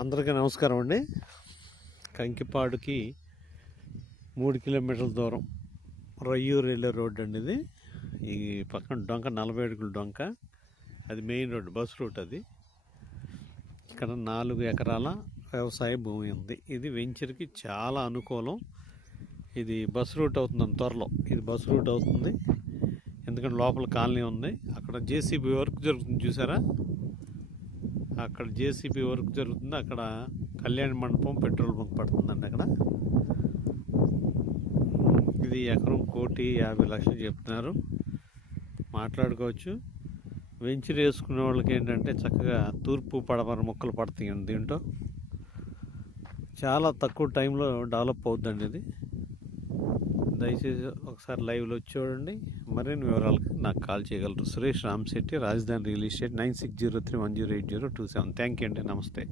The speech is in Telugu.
అందరికీ నమస్కారం అండి. కంకిపాడుకి మూడు కిలోమీటర్ల దూరం రయ్యూరు వెళ్ళే రోడ్డు అండి ఇది. ఈ పక్కన డొంక నలభై అడుగుల డొంక. అది మెయిన్ రోడ్డు బస్ రూట్ అది. ఇక్కడ నాలుగు ఎకరాల వ్యవసాయ భూమి ఉంది. ఇది వెంచర్కి చాలా అనుకూలం. ఇది బస్ రూట్ అవుతుంది త్వరలో. ఇది బస్ రూట్ అవుతుంది. ఎందుకంటే లోపల కాలనీ ఉంది. అక్కడ జేసీబీ వర్క్ జరుగుతుంది చూసారా? అక్కడ జేసీబీ వర్క్ జరుగుతుంది. అక్కడ కళ్యాణ మండపం పెట్రోల్ బంక్ పడుతుందండి అక్కడ. ఇది ఎకరం కోటి యాభై లక్షలు చెప్తున్నారు. మాట్లాడుకోవచ్చు. వెంచర్ వేసుకునే వాళ్ళకి ఏంటంటే చక్కగా తూర్పు పడమర మొక్కలు పడతాయండి దీంట్లో. చాలా తక్కువ టైంలో డెవలప్ అవుద్దండి ఇది. దయచేసి ఒకసారి లైవ్లో వచ్చి చూడండి. మరిన్ని వివరాలకు నాకు కాల్ చేయగలరు. సురేష్ రామ్శెట్టి రాజధాని real estate nine six zero three one zero eight zero two seven. Thank you అండి. నమస్తే.